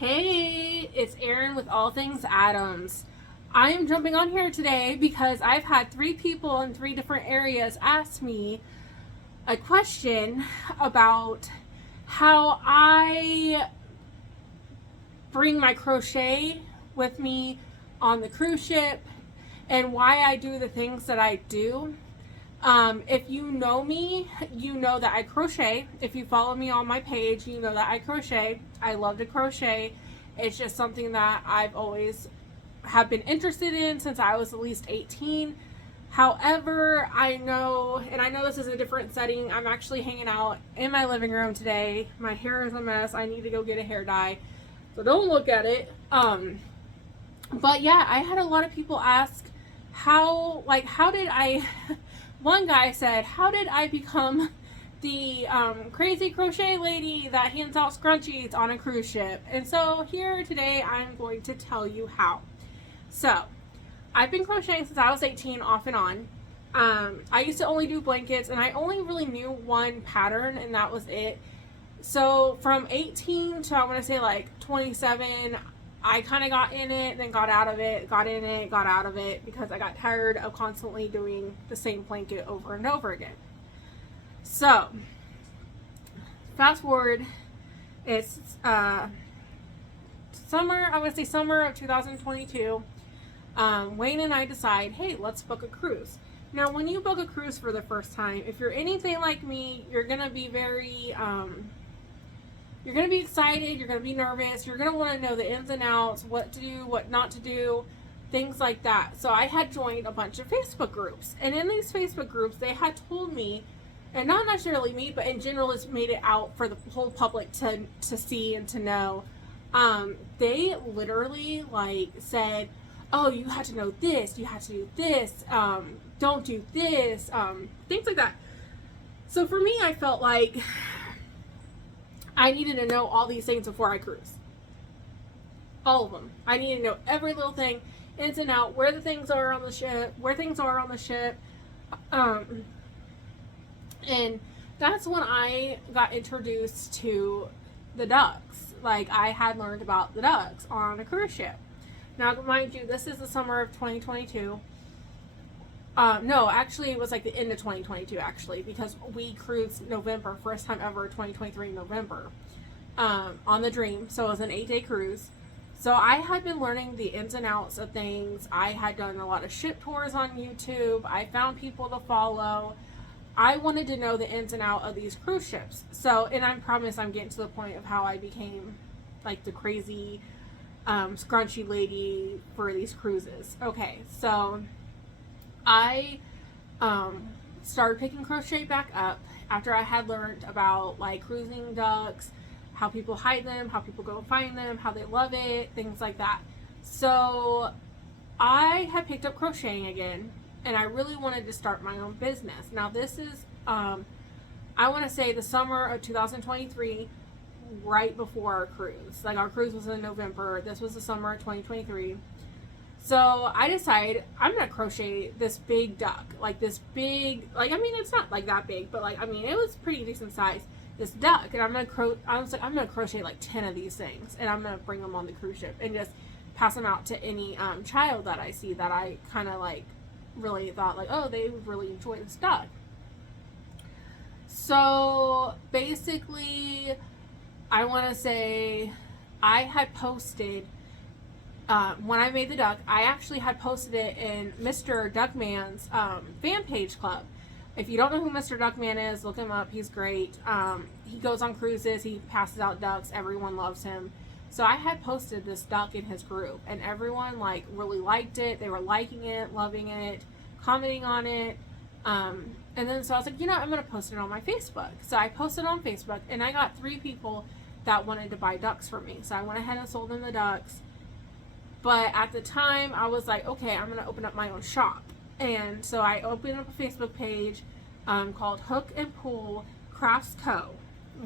Hey, it's Erin with All Things Adams. I am jumping on here today because I've had three people in three different areas ask me a question about how I bring my crochet with me on the cruise ship and why I do the things that I do. If you know me, you know that I crochet. If you follow me on my page, you know that I crochet. I love to crochet. It's just something that I've always have been interested in since I was at least 18. However, I know this is a different setting. I'm actually hanging out in my living room today. My hair is a mess. I need to go get a hair dye. So don't look at it. But yeah, I had a lot of people ask how did I one guy said, how did I become the crazy crochet lady that hands out scrunchies on a cruise ship? And so here today I'm going to tell you how. So I've been crocheting since I was 18 off and on. I used to only do blankets and I only really knew one pattern and that was it. So from 18 to I want to say like 27, I kind of got in it, then got out of it, got in it, got out of it because I got tired of constantly doing the same blanket over and over again. So, fast forward, it's summer of 2022. Wayne and I decide, hey, let's book a cruise. Now, when you book a cruise for the first time, if you're anything like me, you're going to be very... you're going to be excited, you're going to be nervous, you're going to want to know the ins and outs, what to do, what not to do, things like that. So I had joined a bunch of Facebook groups. And in these Facebook groups, they had told me, and not necessarily me, but in general, it's made it out for the whole public to see and to know. They literally said, oh, you have to know this, you have to do this, don't do this, things like that. So for me, I felt like I needed to know all these things before I cruise. All of them. I needed to know every little thing, ins and out, where the things are on the ship, and that's when I got introduced to the ducks. I had learned about the ducks on a cruise ship. Now, mind you, this is the summer of 2022. No, actually, it was the end of 2022, actually, because we cruised November, first time ever, 2023 November, on the Dream. So it was an 8-day cruise. So I had been learning the ins and outs of things. I had done a lot of ship tours on YouTube. I found people to follow. I wanted to know the ins and outs of these cruise ships. So, and I promise I'm getting to the point of how I became the crazy Scrunchie Lady for these cruises. Okay, so I started picking crochet back up after I had learned about cruising ducks, how people hide them, how people go find them, how they love it, things like that. So I had picked up crocheting again and I really wanted to start my own business. Now this is I want to say the summer of 2023, right before our cruise. Our cruise was in November. This was the summer of 2023. So I decided I'm going to crochet this big duck, this big, it's not that big, but it was pretty decent size, this duck. And I'm going to crochet 10 of these things and I'm going to bring them on the cruise ship and just pass them out to any child that I see that I kind of really thought oh, they would really enjoy this duck. So basically, I want to say I had posted, when I made the duck, I actually had posted it in Mr. Duckman's fan page club. If you don't know who Mr. Duckman is, look him up. He's great. He goes on cruises. He passes out ducks. Everyone loves him. So I had posted this duck in his group, and everyone really liked it. They were liking it, loving it, commenting on it. And then so I was I'm going to post it on my Facebook. So I posted on Facebook, and I got 3 people that wanted to buy ducks from me. So I went ahead and sold them the ducks. But at the time, I was okay, I'm going to open up my own shop. And so I opened up a Facebook page called Hook and Pull Crafts Co.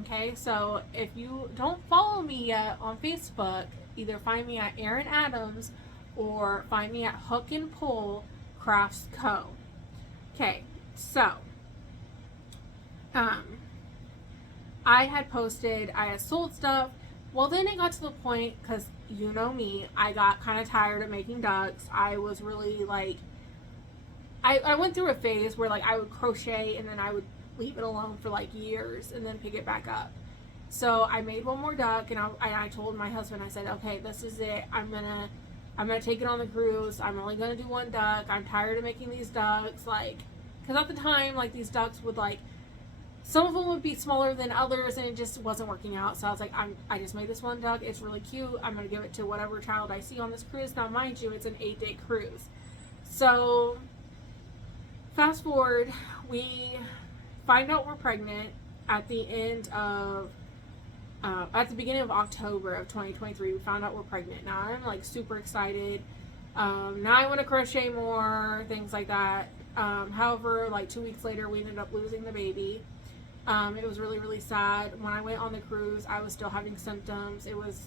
Okay, so if you don't follow me yet on Facebook, either find me at Erin Adams or find me at Hook and Pull Crafts Co. Okay, so I had posted, I had sold stuff, Well, then it got to the point, because you know me, I got kind of tired of making ducks. I was really like, I went through a phase where like I would crochet and then I would leave it alone for like years and then pick it back up. So I made one more duck, and I told my husband, I said, okay, this is it. I'm gonna take it on the cruise. I'm only gonna do one duck. I'm tired of making these ducks, like, because at the time, like, these ducks would like, some of them would be smaller than others, and it just wasn't working out. So I was like, I just made this one duck. It's really cute. I'm gonna give it to whatever child I see on this cruise. Now, mind you, it's an 8-day cruise. So fast forward, we find out we're pregnant at the end of at the beginning of October of 2023. We found out we're pregnant. Now I'm like super excited. Now I want to crochet more, things like that. However, like 2 weeks later, we ended up losing the baby. It was really, really sad. When I went on the cruise, I was still having symptoms. It was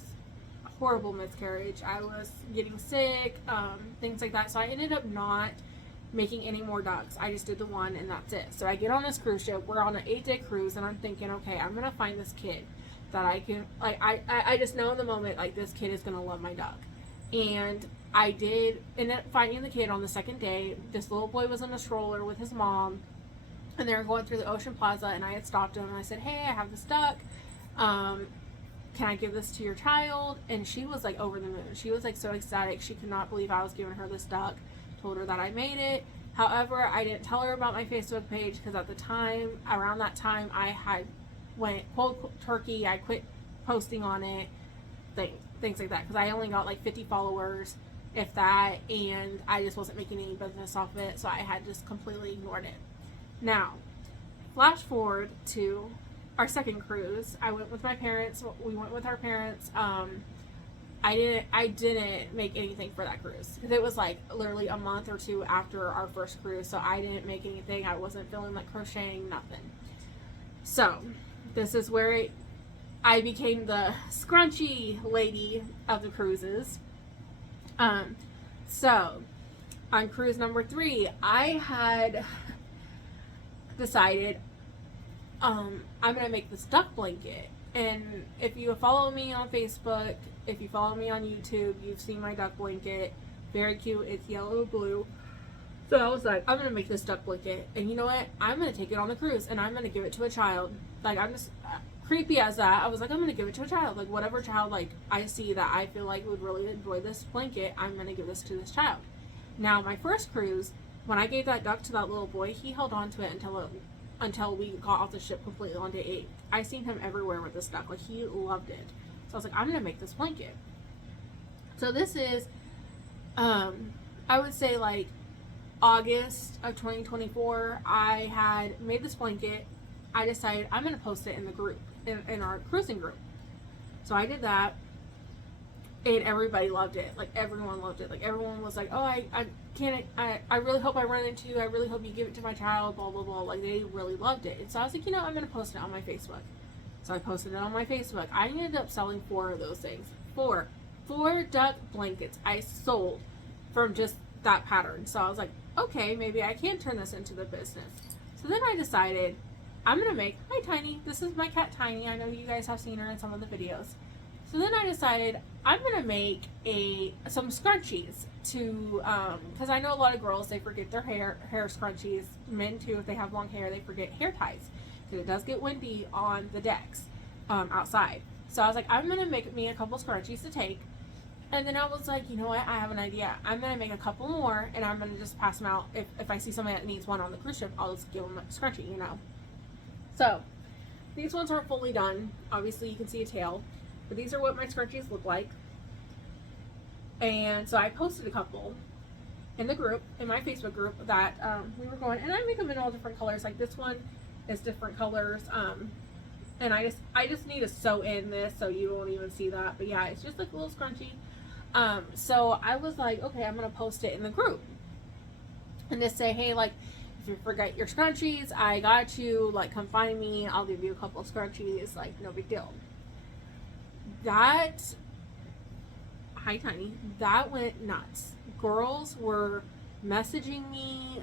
a horrible miscarriage. I was getting sick, things like that. So I ended up not making any more ducks. I just did the one, and that's it. So I get on this cruise ship. We're on an 8-day cruise, and I'm thinking, okay, I'm gonna find this kid that I can, like, I just know in the moment, like, this kid is gonna love my duck. And I did end up finding the kid on the second day. This little boy was in a stroller with his mom, and they were going through the Ocean Plaza, and I had stopped him, and I said, hey, I have this duck. Can I give this to your child? And she was like over the moon. She was like so ecstatic. She could not believe I was giving her this duck. Told her that I made it. However, I didn't tell her about my Facebook page, because at the time, around that time, I had went cold turkey. I quit posting on it, things like that, because I only got like 50 followers, if that, and I just wasn't making any business off of it, so I had just completely ignored it. Now, flash forward to our second cruise. I went with my parents. We went with our parents. I didn't make anything for that cruise, because it was like literally a month or two after our first cruise, so I didn't make anything. I wasn't feeling like crocheting, nothing. So this is where I became the Scrunchie Lady of the cruises. So on cruise number 3, I had decided I'm gonna make this duck blanket. And if you follow me on Facebook, if you follow me on YouTube, you've seen my duck blanket. Very cute. It's yellow and blue. So I was like, I'm gonna make this duck blanket, and you know what? I'm gonna take it on the cruise, and I'm gonna give it to a child. Like, I'm just creepy as that. I was like, I'm gonna give it to a child. Like, whatever child like I see that I feel like would really enjoy this blanket, I'm gonna give this to this child. Now, my first cruise, when I gave that duck to that little boy, he held on to it until we got off the ship completely on day 8. I seen him everywhere with this duck. Like, he loved it. So I was like, I'm gonna make this blanket. So this is, I would say like August of 2024. I had made this blanket. I decided I'm gonna post it in the group, in our cruising group. So I did that, and everybody loved it. Like, everyone loved it. Like, everyone was like, oh, I really hope I run into you. I really hope you give it to my child, blah, blah, blah. Like, they really loved it. And so I was like, you know, I'm going to post it on my Facebook. So I posted it on my Facebook. I ended up selling 4 of those things. 4 duck blankets I sold from just that pattern. So I was like, okay, maybe I can turn this into the business. So then I decided I'm going to make, hi Tiny, this is my cat Tiny. I know you guys have seen her in some of the videos. So then I decided I'm going to make some scrunchies to, because I know a lot of girls, they forget their hair scrunchies. Men too, if they have long hair, they forget hair ties, because it does get windy on the decks outside. So I was like, I'm going to make me a couple scrunchies to take. And then I was like, you know what, I have an idea. I'm going to make a couple more, and I'm going to just pass them out. If I see somebody that needs one on the cruise ship, I'll just give them a scrunchie, you know. So these ones aren't fully done. Obviously, you can see a tail. But these are what my scrunchies look like. And so I posted a couple in the group, in my Facebook group, that we were going, and I make them in all different colors. Like, this one is different colors. And I just need to sew in this so you won't even see that. But yeah, it's just like a little scrunchie. So I was like, okay, I'm going to post it in the group. And just say, hey, like, if you forget your scrunchies, I got you. Like, come find me. I'll give you a couple of scrunchies. Like, no big deal. Hi Tiny, that went nuts. Girls were messaging me,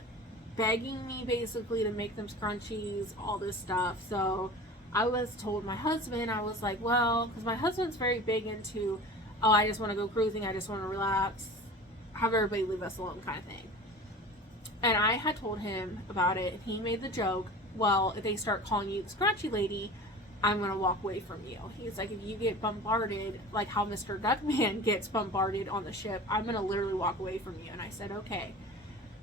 begging me basically to make them scrunchies, all this stuff. So I was told my husband, I was like, well, because my husband's very big into, oh, I just want to go cruising, I just want to relax, have everybody leave us alone kind of thing. And I had told him about it, and he made the joke, well, if they start calling you the Scrunchie Lady, I'm going to walk away from you. He's like, if you get bombarded, like how Mr. Duckman gets bombarded on the ship, I'm going to literally walk away from you. And I said, okay.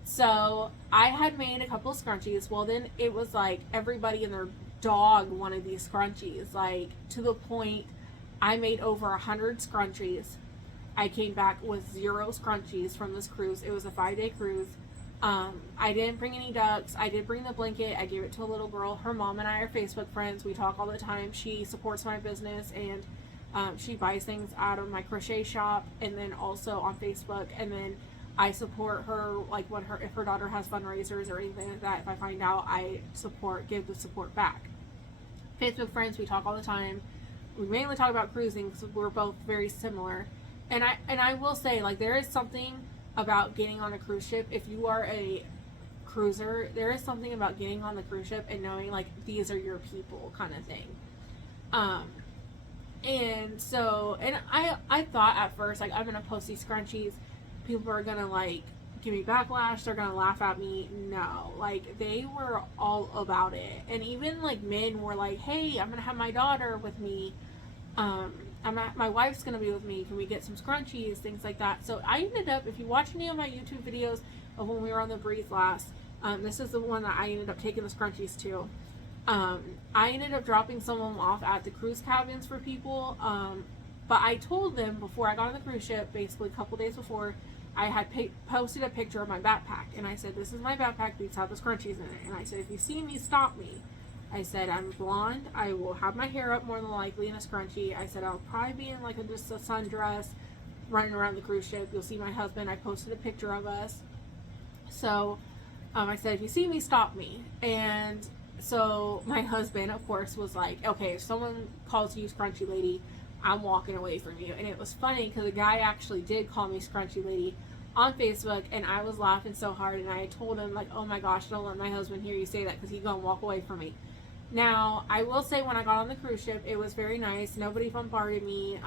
So I had made a couple of scrunchies. Well, then it was like everybody and their dog wanted these scrunchies, like to the point I made over 100 scrunchies. I came back with 0 scrunchies from this cruise. It was a 5-day cruise. I didn't bring any ducks. I did bring the blanket. I gave it to a little girl. Her mom and I are Facebook friends. We talk all the time. She supports my business, and she buys things out of my crochet shop, and then also on Facebook. And then I support her, like if her daughter has fundraisers or anything like that. If I find out, I give the support back. Facebook friends. We talk all the time. We mainly talk about cruising because we're both very similar. And I will say, like, there is something about getting on a cruise ship. If you are a cruiser, there is something about getting on the cruise ship and knowing, like, these are your people kind of thing. And so, and I thought at first, like, I'm gonna post these scrunchies, people are gonna, like, give me backlash, they're gonna laugh at me. No, like, they were all about it. And even, like, men were like, hey, I'm gonna have my daughter with me, my wife's gonna be with me, can we get some scrunchies, things like that. So I ended up, if you watch any of my YouTube videos of when we were on the Breeze last, this is the one that I ended up taking the scrunchies to. I ended up dropping some of them off at the cruise cabins for people, but I told them before I got on the cruise ship, basically a couple days before, I had posted a picture of my backpack, and I said, this is my backpack, these have the scrunchies in it, and I said, if you see me, stop me. I said, I'm blonde, I will have my hair up more than likely in a scrunchie. I said, I'll probably be in, like, just a sundress, running around the cruise ship. You'll see my husband. I posted a picture of us. So, I said, if you see me, stop me. And so my husband, of course, was like, okay, if someone calls you Scrunchie Lady, I'm walking away from you. And it was funny because a guy actually did call me Scrunchie Lady on Facebook, and I was laughing so hard, and I told him, like, oh my gosh, don't let my husband hear you say that because he's gonna walk away from me. Now, I will say when I got on the cruise ship, it was very nice. Nobody bombarded me.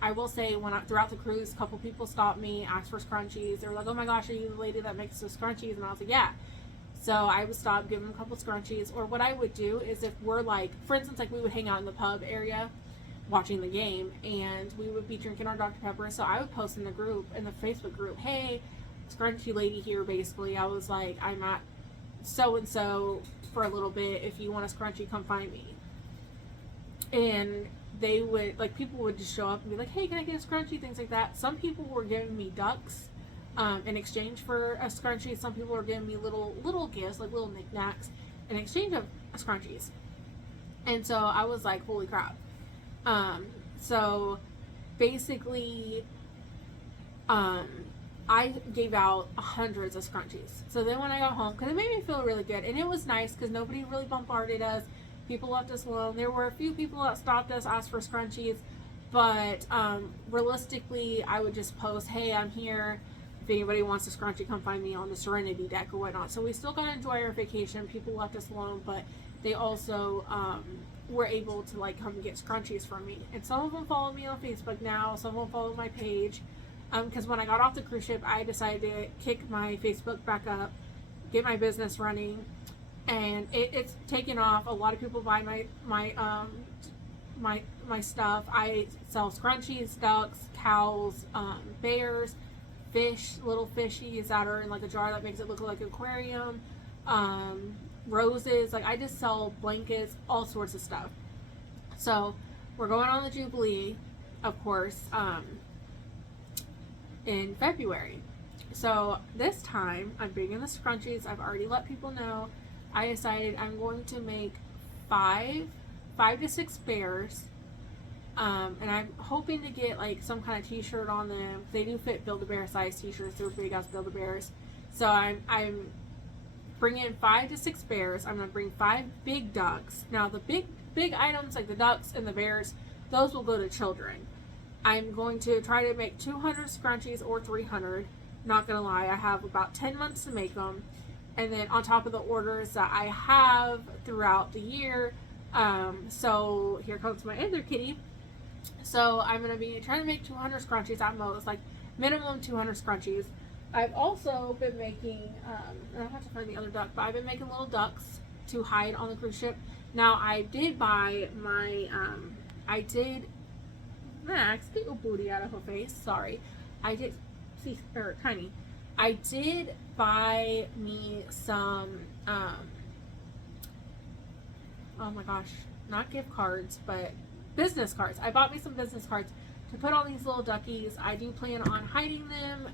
I will say throughout the cruise, a couple people stopped me, asked for scrunchies. They were like, oh my gosh, are you the lady that makes the scrunchies? And I was like, yeah. So I would stop, give them a couple scrunchies. Or what I would do is if we're like, for instance, like we would hang out in the pub area watching the game, and we would be drinking our Dr. Pepper. So I would post in the Facebook group, hey, Scrunchie Lady here, basically. I was like, I'm at so-and-so for a little bit. If you want a scrunchie, come find me. And they would, like, people would just show up and be like, hey, can I get a scrunchie? Things like that. Some people were giving me ducks in exchange for a scrunchie. Some people were giving me little gifts, like little knickknacks, in exchange of scrunchies. And so I was like, holy crap. So basically, I gave out hundreds of scrunchies. So then when I got home, because it made me feel really good, and it was nice because nobody really bombarded us. People left us alone. There were a few people that stopped us, asked for scrunchies, but realistically, I would just post, hey, I'm here. If anybody wants a scrunchie, come find me on the Serenity deck or whatnot. So we still got to enjoy our vacation. People left us alone, but they also were able to, like, come get scrunchies from me. And some of them follow me on Facebook now. Some of them follow my page. Because when I got off the cruise ship, I decided to kick my Facebook back up, get my business running, and it's taken off. A lot of people buy my stuff. I sell scrunchies, ducks, cows, bears, fish, little fishies that are in like a jar that makes it look like an aquarium, roses. Like, I just sell blankets, all sorts of stuff. So we're going on the Jubilee, of course, in February. So this time I'm bringing the scrunchies. I've already let people know. I decided I'm going to make five to six bears, and I'm hoping to get like some kind of t-shirt on them. They do fit Build-A-Bear size t-shirts. They're big as Build-A-Bears. So I'm bringing 5 to 6 bears. I'm gonna bring 5 big ducks. Now the big items like the ducks and the bears, those will go to children. I'm going to try to make 200 scrunchies or 300. Not gonna lie, I have about 10 months to make them. And then on top of the orders that I have throughout the year, So here comes my other kitty. So I'm gonna be trying to make 200 scrunchies at most, like minimum 200 scrunchies. I've also been making, I don't have to find the other duck, but I've been making little ducks to hide on the cruise ship. Now I did buy my, Max, get your booty out of her face. Sorry. I did, see, or Tiny. I did buy me some, oh my gosh, not gift cards, but business cards. I bought me some business cards to put on these little duckies. I do plan on hiding them.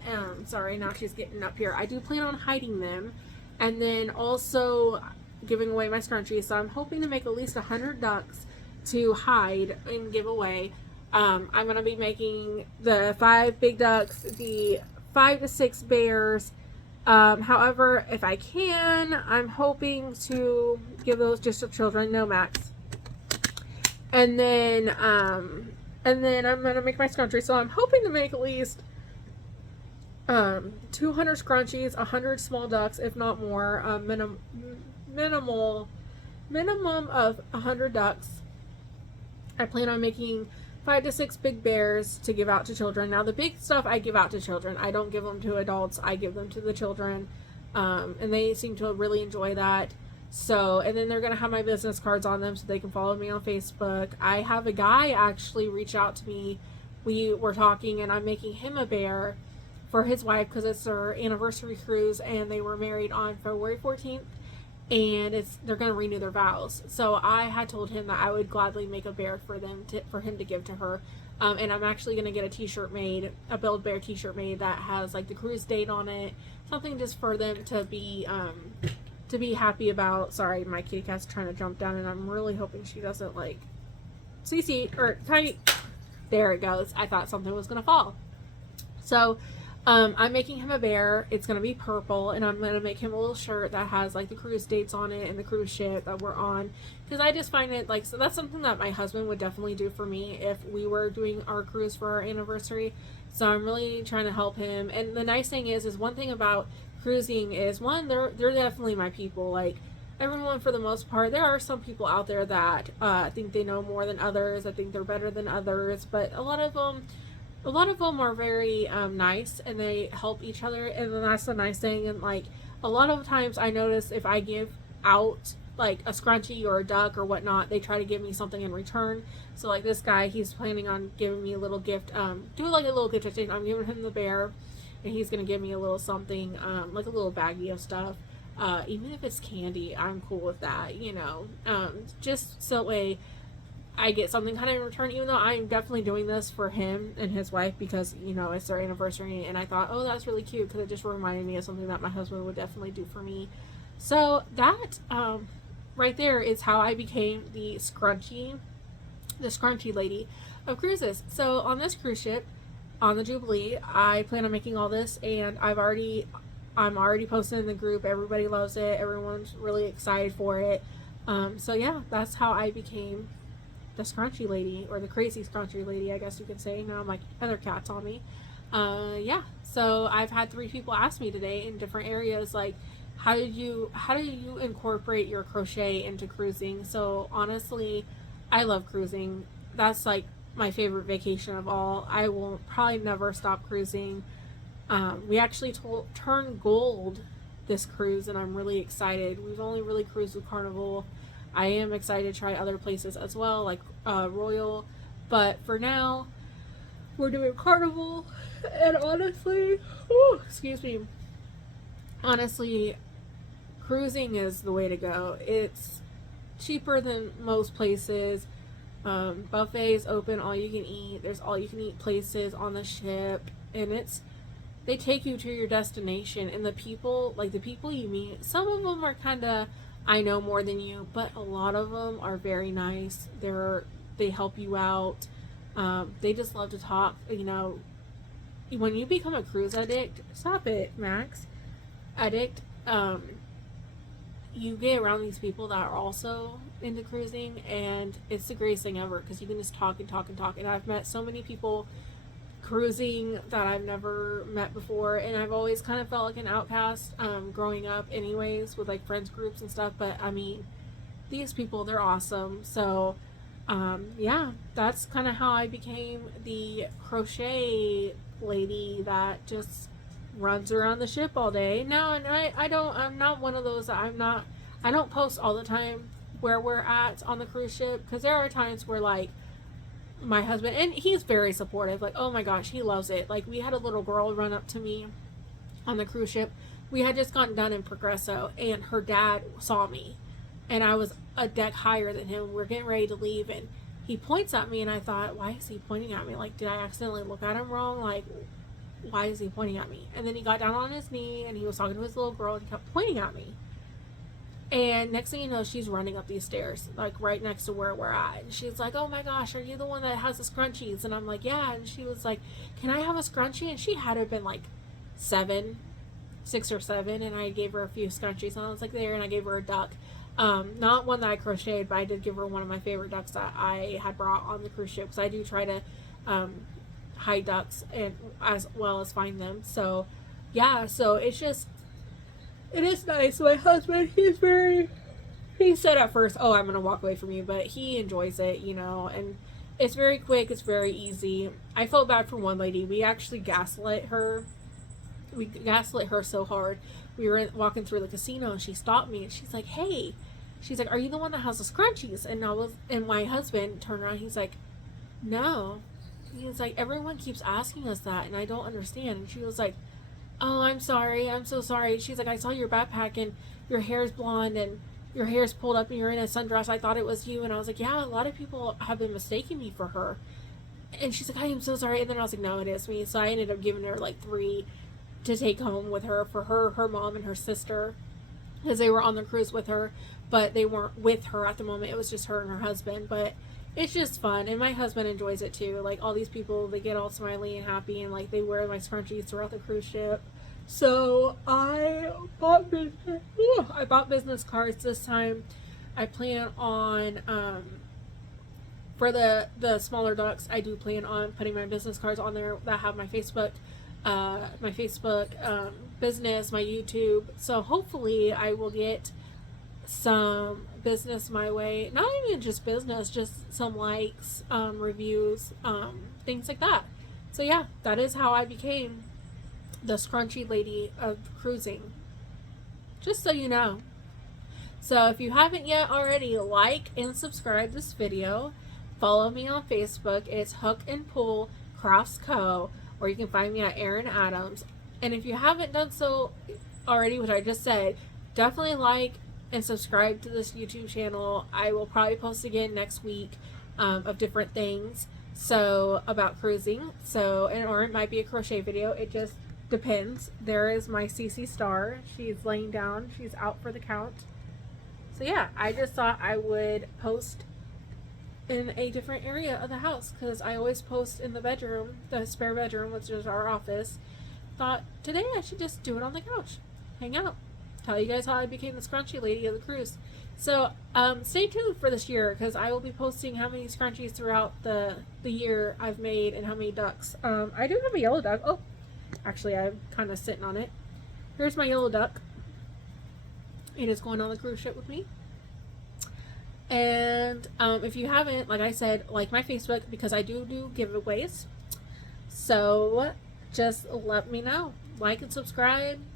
Sorry, now she's getting up here. I do plan on hiding them, and then also giving away my scrunchies. So I'm hoping to make at least 100 ducks to hide and give away. I'm going to be making the 5 big ducks, the 5 to 6 bears. However, if I can, I'm hoping to give those just to children. No, Max. And then I'm going to make my scrunchie. So I'm hoping to make at least 200 scrunchies, 100 small ducks, if not more. Minimum of 100 ducks. I plan on making 5 to 6 big bears to give out to children. Now the big stuff I give out to children. I don't give them to adults. I give them to the children. And they seem to really enjoy that. So, and then they're going to have my business cards on them so they can follow me on Facebook. I have a guy actually reach out to me. We were talking and I'm making him a bear for his wife because it's their anniversary cruise and they were married on February 14th. And they're going to renew their vows. So I had told him that I would gladly make a bear for him to give to her. And I'm actually going to get a t-shirt made, a Build Bear t-shirt made that has like the cruise date on it. Something just for them to be happy about. Sorry, my kitty cat's trying to jump down and I'm really hoping she doesn't like CC or Tiny. There it goes. I thought something was going to fall. So I'm making him a bear. It's going to be purple, and I'm going to make him a little shirt that has like the cruise dates on it and the cruise ship that we're on, because I just find it like, so that's something that my husband would definitely do for me if we were doing our cruise for our anniversary. So I'm really trying to help him. And the nice thing is one thing about cruising is, one, they're definitely my people. Like everyone, for the most part, there are some people out there that think they know more than others. I think they're better than others, but a lot of them are very nice and they help each other, and then that's the nice thing. And like a lot of times I notice if I give out like a scrunchie or a duck or whatnot, they try to give me something in return. So like this guy, he's planning on giving me a little gift, do like a little gift exchange. I'm giving him the bear and he's gonna give me a little something, like a little baggie of stuff. Even if it's candy, I'm cool with that, you know, just so that way I get something kind of in return, even though I'm definitely doing this for him and his wife because, you know, it's their anniversary. And I thought, oh, that's really cute because it just reminded me of something that my husband would definitely do for me. So that right there is how I became the Scrunchie Lady of cruises. So on this cruise ship, on the Jubilee, I plan on making all this, and I'm already posting in the group. Everybody loves it. Everyone's really excited for it. So yeah, that's how I became the Scrunchie Lady, or the crazy Scrunchie Lady, I guess you could say. Now my other cat's on me. Yeah, so I've had 3 people ask me today in different areas, like, how do you incorporate your crochet into cruising? So honestly, I love cruising. That's like my favorite vacation of all. I will probably never stop cruising. We actually turned gold this cruise, and I'm really excited. We've only really cruised with Carnival. I am excited to try other places as well, like Royal, but for now, we're doing Carnival. And honestly, excuse me, honestly, cruising is the way to go. It's cheaper than most places. Buffets open, all you can eat. There's all you can eat places on the ship, and they take you to your destination. And the people you meet, some of them are kind of, I know more than you, but a lot of them are very nice. They help you out. They just love to talk. You know, when you become a cruise addict, stop it, Max. Addict, you get around these people that are also into cruising, and it's the greatest thing ever because you can just talk and talk and talk. And I've met so many people cruising that I've never met before, and I've always kind of felt like an outcast growing up anyways, with like friends groups and stuff. But I mean, these people, they're awesome. So yeah, that's kind of how I became the crochet lady that just runs around the ship all day. No, and I'm not one of those. I don't post all the time where we're at on the cruise ship, because there are times where, like, my husband, and he's very supportive, like, oh my gosh, he loves it. Like, we had a little girl run up to me on the cruise ship. We had just gotten done in Progresso, and her dad saw me, and I was a deck higher than him. We're getting ready to leave, and he points at me, and I thought, why is he pointing at me? Like, did I accidentally look at him wrong? Like, why is he pointing at me? And then he got down on his knee, and he was talking to his little girl, and he kept pointing at me. And next thing you know, she's running up these stairs, like right next to where we're at. And she's like, oh my gosh, are you the one that has the scrunchies? And I'm like, yeah. And she was like, can I have a scrunchie? And she had to have been like 6 or 7. And I gave her a few scrunchies. And I was like, there. And I gave her a duck. Not one that I crocheted, but I did give her one of my favorite ducks that I had brought on the cruise ship. Because I do try to hide ducks and as well as find them. So yeah, so it's just, it is nice. My husband, he said at first, oh, I'm going to walk away from you, but he enjoys it, you know, and it's very quick. It's very easy. I felt bad for one lady. We actually gaslit her. We gaslit her so hard. We were walking through the casino, and she stopped me, and she's like, hey, she's like, are you the one that has the scrunchies? And my husband turned around. He's like, no. He's like, everyone keeps asking us that, and I don't understand. And she was like, oh, I'm sorry. I'm so sorry. She's like, I saw your backpack, and your hair's blonde, and your hair's pulled up, and you're in a sundress. I thought it was you. And I was like, yeah, a lot of people have been mistaking me for her. And she's like, I am so sorry. And then I was like, no, it is me. So I ended up giving her like 3 to take home with her for her mom, and her sister, because they were on the cruise with her, but they weren't with her at the moment. It was just her and her husband. But it's just fun, and my husband enjoys it too. Like, all these people, they get all smiley and happy, and like they wear my scrunchies throughout the cruise ship. So I bought business cards this time. I plan on for the smaller ducks, I do plan on putting my business cards on there that have my Facebook business, my YouTube. So hopefully I will get some business my way. Not even just business, just some likes, reviews, things like that. So yeah, that is how I became the Scrunchie Lady of cruising. Just so you know. So if you haven't yet already, like and subscribe this video. Follow me on Facebook. It's Hook and Pull Crafts Co. Or you can find me at Erin Adams. And if you haven't done so already, which I just said, definitely like and subscribe to this YouTube channel. I will probably post again next week of different things. So about cruising. So, or it might be a crochet video. It just depends. There is my CC Star. She's laying down. She's out for the count. So yeah, I just thought I would post in a different area of the house, because I always post in the bedroom, the spare bedroom, which is our office. Thought today I should just do it on the couch, hang out, tell you guys how I became the Scrunchie Lady of the cruise. So stay tuned for this year, because I will be posting how many scrunchies throughout the year I've made and how many ducks. I do have a yellow duck. Oh, actually I'm kind of sitting on it. Here's my yellow duck. It is going on the cruise ship with me. And if you haven't, like I said, like my Facebook, because I do giveaways. So just let me know. Like and subscribe.